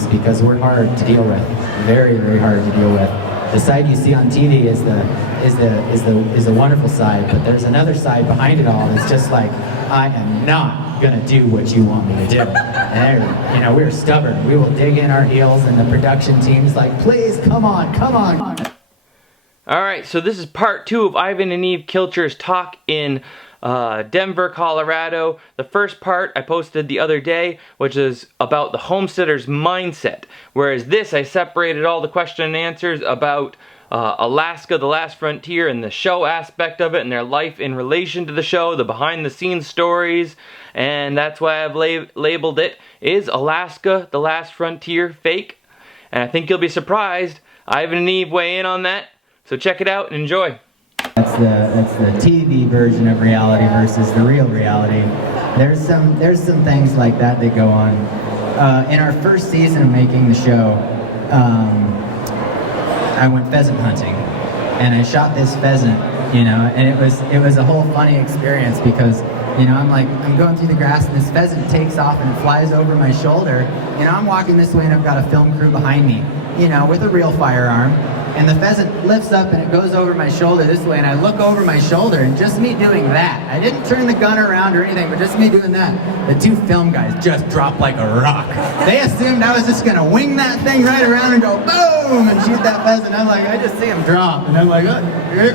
just because we're hard to deal with, very, very hard to deal with. The side you see on TV is the wonderful side, but there's another side behind it all that's just like, I am not gonna do what you want me to do. And you know, we're stubborn. We will dig in our heels, and the production team's like, please, come on, come on. Alright, so this is part 2 of Eiven and Eve Kilcher's talk in Denver, Colorado. The first part I posted the other day, which is about the homesteader's mindset, whereas this I separated all the question and answers about Alaska, the last frontier, and the show aspect of it, and their life in relation to the show, the behind the scenes stories, and that's why I've labeled it, Is Alaska the Last Frontier Fake? And I think you'll be surprised. Eiven and Eve weigh in on that, so check it out and enjoy. That's the TV version of reality versus the real reality. There's some things like that that go on. In our first season of making the show, I went pheasant hunting, and I shot this pheasant, you know, and it was a whole funny experience because, you know, I'm going through the grass and this pheasant takes off and it flies over my shoulder. You know, I'm walking this way and I've got a film crew behind me, you know, with a real firearm. And the pheasant lifts up and it goes over my shoulder this way, and I look over my shoulder, and just me doing that, I didn't turn the gun around or anything, but just me doing that, the two film guys just dropped like a rock. They assumed I was just gonna wing that thing right around and go boom and shoot that pheasant. I'm like, I just see him drop, and I'm like, oh,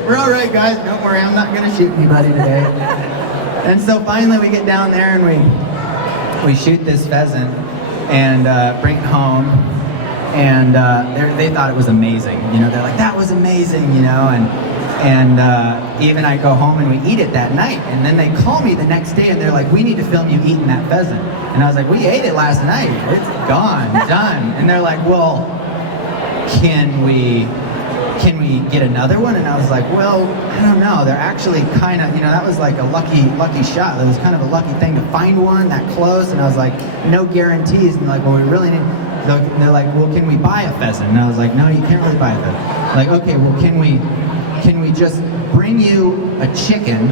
we're all right, guys, don't worry, I'm not gonna shoot anybody today. And so finally we get down there and we shoot this pheasant and bring it home. And they thought it was amazing, you know. They're like, that was amazing, you know. And Eve and I go home and we eat it that night. And then they call me the next day and they're like, we need to film you eating that pheasant. And I was like, we ate it last night. It's gone, done. And they're like, well, can we get another one? And I was like, well, I don't know. They're actually kind of, you know, that was like a lucky shot. That was kind of a lucky thing to find one that close. And I was like, no guarantees. And they're like, well, we really need. They're like, well, can we buy a pheasant? And I was like, no, you can't really buy a pheasant. Like, okay, well, can we just bring you a chicken,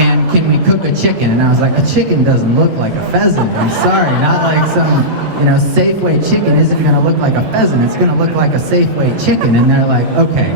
and can we cook a chicken? And I was like, a chicken doesn't look like a pheasant. I'm sorry, not like some, you know, Safeway chicken isn't gonna look like a pheasant. It's gonna look like a Safeway chicken. And they're like, okay.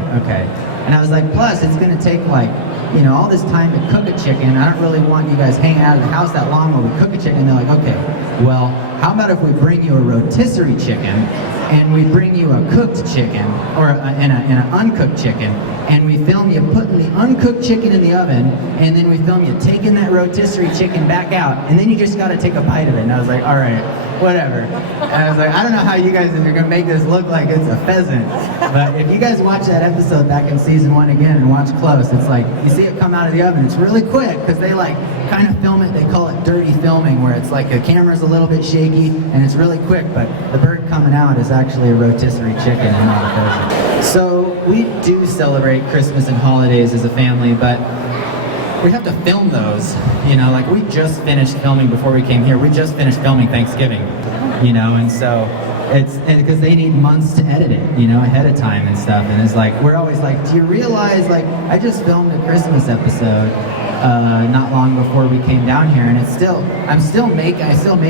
And I was like, plus, it's gonna take like, you know, all this time to cook a chicken. I don't really want you guys hanging out of the house that long while we cook a chicken. And they're like, okay, well, how about if we bring you a rotisserie chicken, and we bring you a cooked chicken, or an uncooked chicken, and we film you putting the uncooked chicken in the oven, and then we film you taking that rotisserie chicken back out, and then you just gotta take a bite of it. And I was like, all right, whatever. And I was like, I don't know how you guys are gonna make this look like it's a pheasant, but if you guys watch that episode back in season 1 again and watch close, it's like, you see it come out of the oven, it's really quick, because they like kind of film it, they call it dirty filming, where it's like the camera's a little bit shaky, and it's really quick, but the bird coming out is actually a rotisserie chicken and not a pheasant. So we do celebrate Christmas and holidays as a family, but we have to film those, you know, like we just finished filming before we came here. We just finished filming Thanksgiving, you know, and so it's because they need months to edit it, you know, ahead of time and stuff. And it's like, we're always like, do you realize, like, I just filmed a Christmas episode not long before we came down here, and it's still, I still made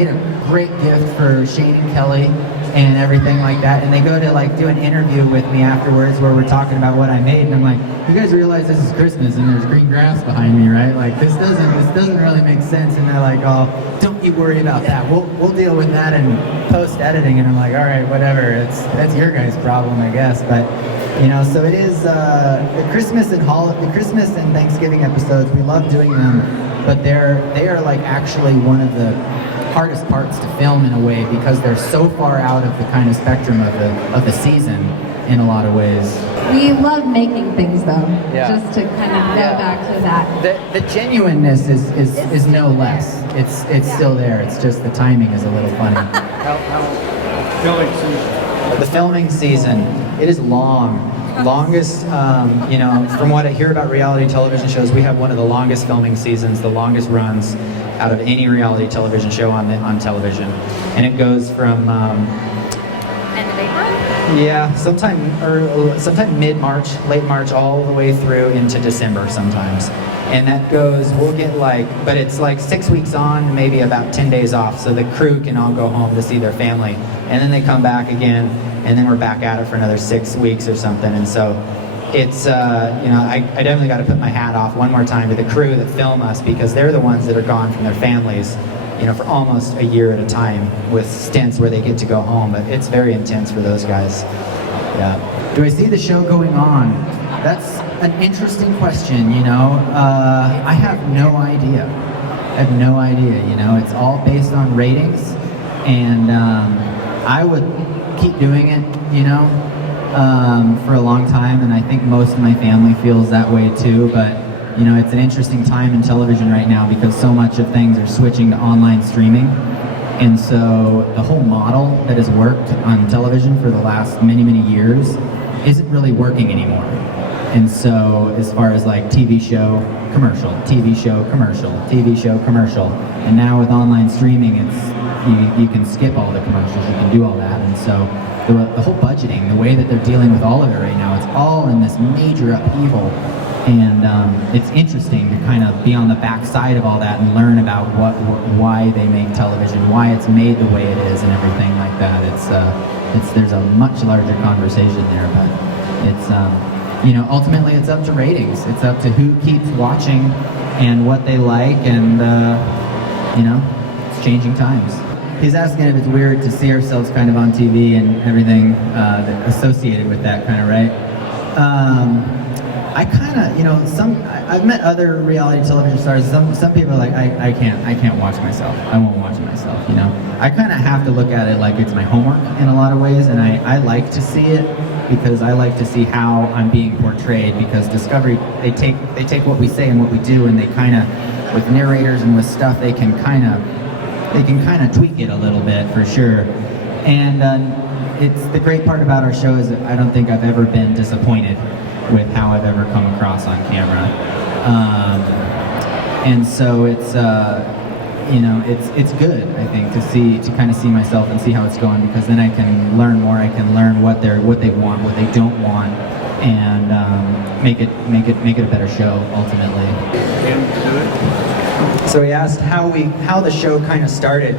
a great gift for Shane and Kelly and everything like that, and they go to like do an interview with me afterwards where we're talking about what I made, and I'm like, you guys realize this is Christmas and there's green grass behind me, right? Like this doesn't really make sense. And they're like, oh, don't you worry about that. We'll deal with that in post editing. And I'm like, all right, whatever. That's your guys' problem, I guess. But you know, so it is the Christmas and Thanksgiving episodes. We love doing them, but they are like actually one of the hardest parts to film in a way, because they're so far out of the kind of spectrum of the season in a lot of ways. We love making things though, Yeah. just to kind of go back to that. The genuineness is no less. It's still there. It's just the timing is a little funny. The filming season, it is long. Longest, you know, from what I hear about reality television shows, we have one of the longest filming seasons, the longest runs out of any reality television show on television. And it goes from End of April? yeah, sometime mid-March, late March, all the way through into December sometimes. And that goes, we'll get like, but it's like 6 weeks on, maybe about 10 days off, so the crew can all go home to see their family. And then they come back again, and then we're back at it for another 6 weeks or something. And so it's, you know, I definitely got to put my hat off one more time to the crew that film us, because they're the ones that are gone from their families, you know, for almost a year at a time, with stints where they get to go home. But it's very intense for those guys. Yeah. Do I see the show going on? That's an interesting question, you know. I have no idea. I have no idea, you know. It's all based on ratings, and I would keep doing it, you know, for a long time, and I think most of my family feels that way too. But you know, it's an interesting time in television right now, because so much of things are switching to online streaming, and so the whole model that has worked on television for the last many years isn't really working anymore. And so as far as like TV show, commercial, TV show, commercial, TV show, commercial, and now with online streaming, it's you can skip all the commercials, you can do all that. And so the whole budgeting, the way that they're dealing with all of it right now, it's all in this major upheaval. And it's interesting to kind of be on the backside of all that and learn about why they make television, why it's made the way it is, and everything like that. There's a much larger conversation there, but it's you know, ultimately it's up to ratings. It's up to who keeps watching and what they like, and you know, it's changing times. He's asking if it's weird to see ourselves kind of on TV and everything associated with that kind of, right? I kind of, you know, I've met other reality television stars. Some people are like, I can't watch myself. I won't watch myself, you know. I kind of have to look at it like it's my homework in a lot of ways, and I like to see it, because I like to see how I'm being portrayed, because Discovery, they take what we say and what we do, and they kind of, with narrators and with stuff, they can kind of tweak it a little bit, for sure. And it's the great part about our show is that I don't think I've ever been disappointed with how I've ever come across on camera. And so it's you know, it's good, I think, to kind of see myself and see how it's going, because then I can learn more. I can learn what they want, what they don't want, and make it a better show ultimately. So he asked how the show kind of started.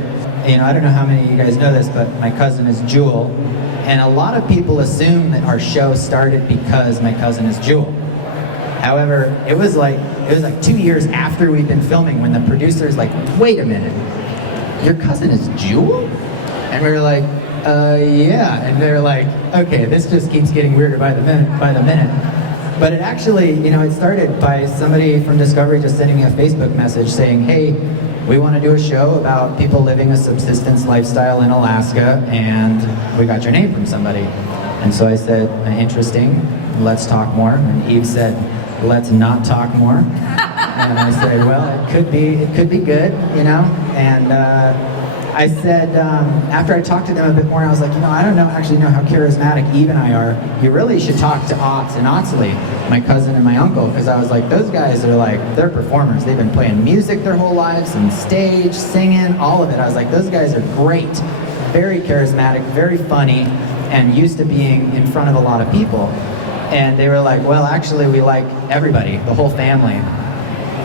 You know, I don't know how many of you guys know this, but my cousin is Jewel, and a lot of people assume that our show started because my cousin is Jewel. However, it was like 2 years after we'd been filming when the producer's like, wait a minute, your cousin is Jewel? And we were like, yeah. And they're like, okay, this just keeps getting weirder by the minute. But it actually, you know, it started by somebody from Discovery just sending me a Facebook message saying, hey, we want to do a show about people living a subsistence lifestyle in Alaska, and we got your name from somebody. And so I said, interesting, let's talk more. And Eve said, let's not talk more. And I said, well, it could be good, you know. And I said, after I talked to them a bit more, I was like, you know, I don't actually know how charismatic Eve and I are. You really should talk to Otts and Otsley, my cousin and my uncle, because I was like, those guys are like, they're performers. They've been playing music their whole lives, and stage, singing, all of it. I was like, those guys are great, very charismatic, very funny, and used to being in front of a lot of people. And they were like, well, actually, we like everybody, the whole family.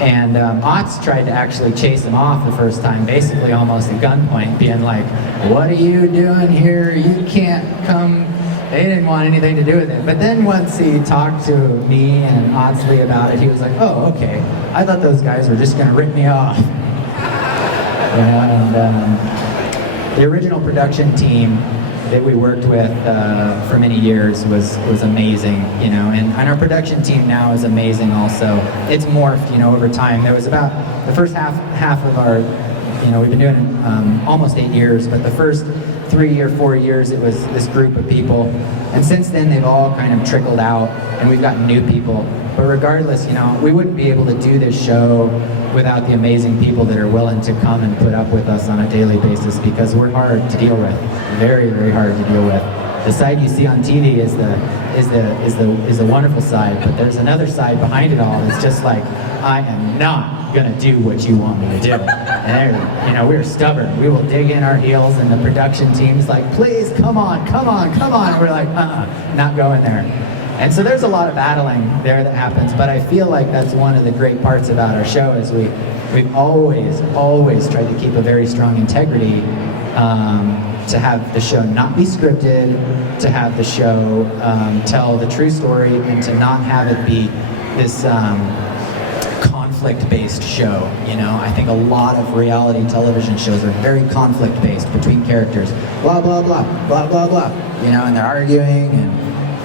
And Otts tried to actually chase him off the first time, basically almost at gunpoint, being like, what are you doing here? You can't come. They didn't want anything to do with it. But then once he talked to me and Otsley about it, he was like, oh, okay. I thought those guys were just going to rip me off. And the original production team that we worked with for many years was amazing, you know, and our production team now is amazing also. It's morphed, you know, over time. There was about the first half of our, you know, we've been doing it almost 8 years, but the first 3 or 4 years it was this group of people, and since then they've all kind of trickled out, and we've gotten new people. But regardless, you know, we wouldn't be able to do this show without the amazing people that are willing to come and put up with us on a daily basis, because we're hard to deal with, very, very hard to deal with. The side you see on TV is the wonderful side, but there's another side behind it all that's just like, I am not gonna do what you want me to do. And you know, we're stubborn. We will dig in our heels, and the production team's like, please, come on. And we're like, not going there. And so there's a lot of battling there that happens, but I feel like that's one of the great parts about our show is we've always tried to keep a very strong integrity, to have the show not be scripted, to have the show tell the true story, and to not have it be this conflict-based show. You know, I think a lot of reality television shows are very conflict-based between characters. Blah blah blah blah blah blah. You know, and they're arguing,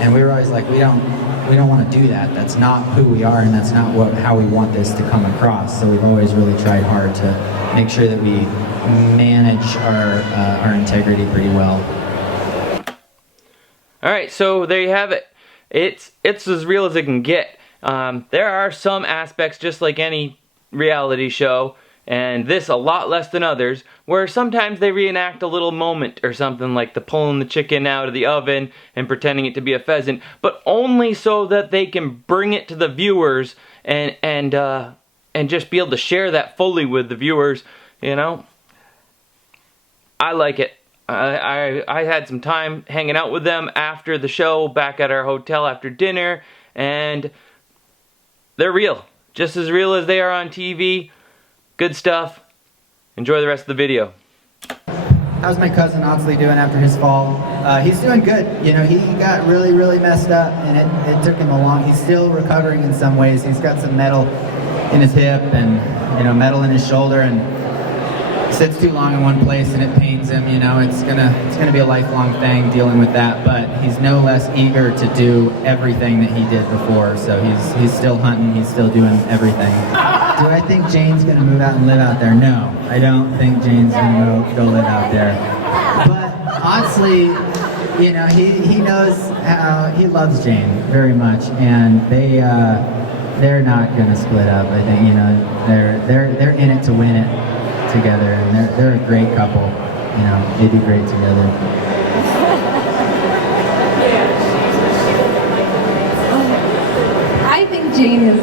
and we were always like, we don't want to do that. That's not who we are, and that's not how we want this to come across. So we've always really tried hard to make sure that we manage our integrity pretty well. All right, so there you have it. It's as real as it can get. There are some aspects, just like any reality show, and this a lot less than others, where sometimes they reenact a little moment or something, like the pulling the chicken out of the oven and pretending it to be a pheasant, but only so that they can bring it to the viewers and just be able to share that fully with the viewers. You know, I like it. I had some time hanging out with them after the show back at our hotel after dinner, and they're real. Just as real as they are on TV. Good stuff. Enjoy the rest of the video. How's my cousin Oxley doing after his fall? He's doing good. You know, he got really messed up, and it took him a long. He's still recovering in some ways. He's got some metal in his hip and, you know, metal in his shoulder, and sits too long in one place and it pains him. You know, it's gonna be a lifelong thing dealing with that. But he's no less eager to do everything that he did before. So he's still hunting. He's still doing everything. Do I think Jane's gonna move out and live out there? No, I don't think Jane's gonna go live out there. But honestly, you know, he knows how he loves Jane very much, and they're not gonna split up. I think, you know, they're in it to win it together, and they're a great couple. You know, they do great together. I think Jane is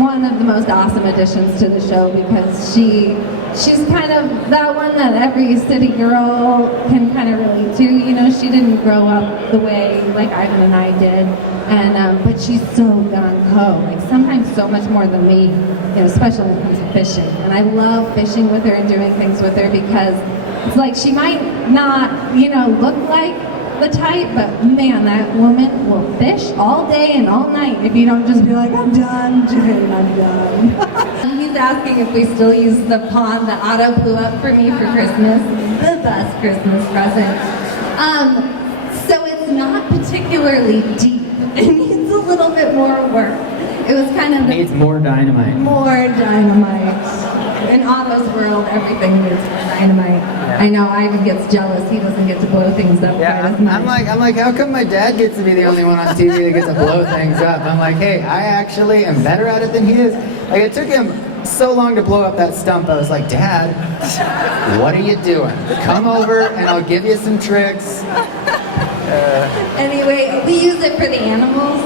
one of the most awesome additions to the show because she's kind of that one that every city girl can kind of relate to. You know, she didn't grow up the way like Eiven and I did, and but she's so gung-ho, like sometimes so much more than me, you know, especially when it comes to fishing. And I love fishing with her and doing things with her because it's like she might not, you know, look like the type, but man, that woman will fish all day and all night if you don't just be like, I'm done, Jane, I'm done. He's asking if we still use the pond that Otto blew up for me for Christmas. The best Christmas present. So it's not particularly deep. It needs a little bit more work. It was kind of... Needs more dynamite. More dynamite. In Otto's world, everything needs more dynamite. Yeah. I know Ivan gets jealous. He doesn't get to blow things up quite as much. I'm like, how come my dad gets to be the only one on TV that gets to blow things up? I'm like, hey, I actually am better at it than he is. Like, it took him so long to blow up that stump. I was like, Dad, what are you doing? Come over and I'll give you some tricks. Anyway, we use it for the animals.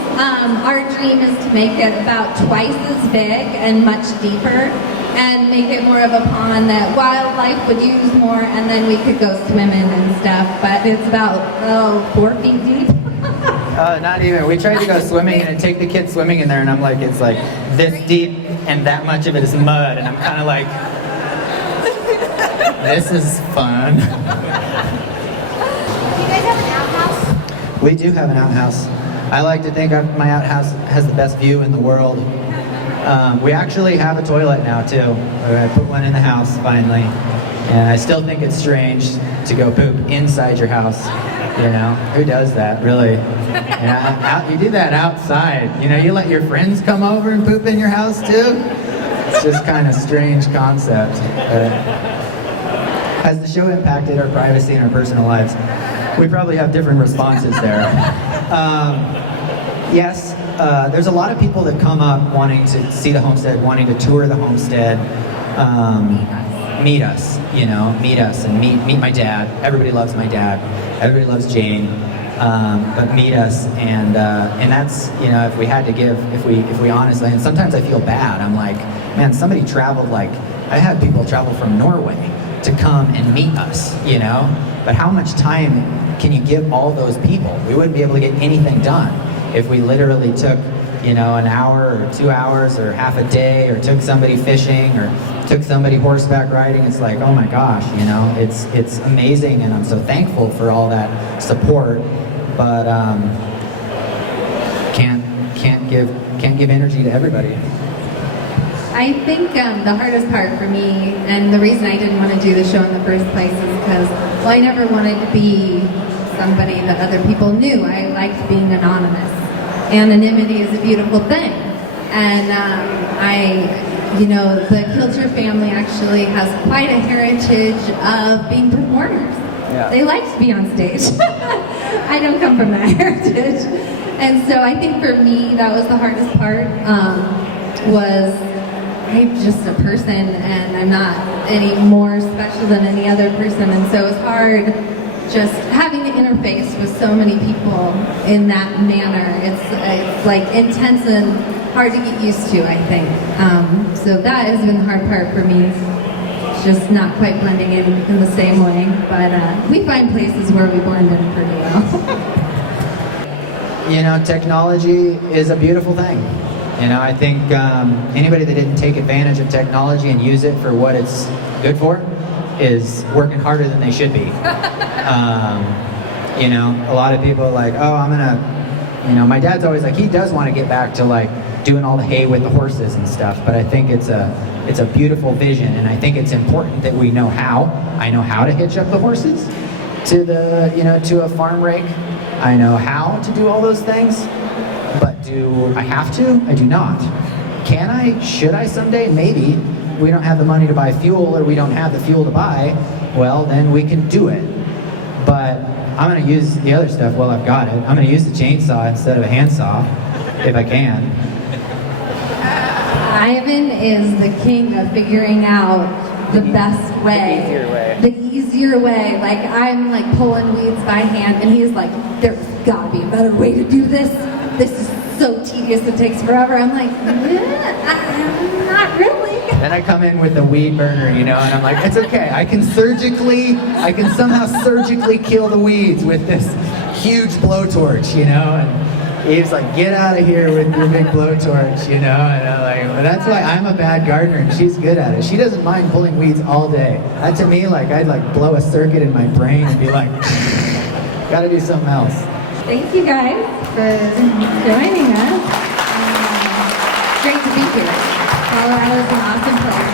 Our dream is to make it about twice as big and much deeper, and make it more of a pond that wildlife would use more, and then we could go swimming and stuff. But it's about 4 feet deep. Not even. We tried to go swimming and take the kids swimming in there, and I'm like, it's like this deep, and that much of it is mud, and I'm kind of like, this is fun. We do have an outhouse. I like to think my outhouse has the best view in the world. We actually have a toilet now too. I put one in the house finally. And I still think it's strange to go poop inside your house. You know, who does that really? You do that outside. You know, you let your friends come over and poop in your house too? It's just kind of strange concept. Has the show impacted our privacy and our personal lives? We probably have different responses there. Yes, there's a lot of people that come up wanting to see the homestead, wanting to tour the homestead, meet us, you know, meet us and meet my dad. Everybody loves my dad. Everybody loves Jane, but meet us, and that's, you know, if we had to give, if we honestly, and sometimes I feel bad. I'm like, man, somebody traveled, like, I had people travel from Norway to come and meet us, you know, but how much time can you give all those people? We wouldn't be able to get anything done. if we literally took, you know, an hour or 2 hours or half a day, or took somebody fishing or took somebody horseback riding, it's like, oh my gosh, you know, it's amazing, and I'm so thankful for all that support, but can't give energy to everybody. I think the hardest part for me, and the reason I didn't want to do the show in the first place, is because, well, I never wanted to be somebody that other people knew. I liked being anonymous. Anonymity is a beautiful thing. And you know, the Kilcher family actually has quite a heritage of being performers. Yeah. They like to be on stage. I don't come from that heritage. And so I think for me, that was the hardest part, was I'm just a person, and I'm not any more special than any other person, and so it's hard just having to interface with so many people in that manner. It's like intense and hard to get used to, I think. So that has been the hard part for me, just not quite blending in the same way, but we find places where we blend in pretty well. You know, technology is a beautiful thing. You know, I think anybody that didn't take advantage of technology and use it for what it's good for is working harder than they should be. You know, a lot of people are like, oh, I'm gonna, you know, my dad's always like, he does want to get back to like doing all the hay with the horses and stuff, but I think it's a beautiful vision, and I think it's important that we know how. I know how to hitch up the horses to the, you know, to a farm rake. I know how to do all those things. But do I have to? I do not. Can I? Should I someday? Maybe. We don't have the money to buy fuel, or we don't have the fuel to buy, well, then we can do it. But I'm going to use the other stuff while I've got it. I'm going to use the chainsaw instead of a handsaw, if I can. Ivan is the king of figuring out the best way. The easier way. Like, I'm like pulling weeds by hand, and he's like, there's got to be a better way to do this. This is so tedious, it takes forever. I'm like, not really. Then I come in with a weed burner, you know, and I'm like, it's okay. I can somehow surgically kill the weeds with this huge blowtorch, you know. And Eve's like, get out of here with your big blowtorch, you know. And I'm like, well, that's why I'm a bad gardener, and she's good at it. She doesn't mind pulling weeds all day. That to me, like, I'd like blow a circuit in my brain and be like, gotta do something else. Thank you guys for joining us. Great to be here. Colorado is an awesome place.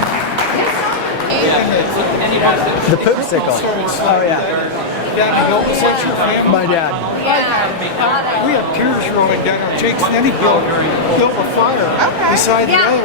The poopsicle. Oh yeah. My dad. We had tears rolling down our cheeks, and then he built a fire beside the other.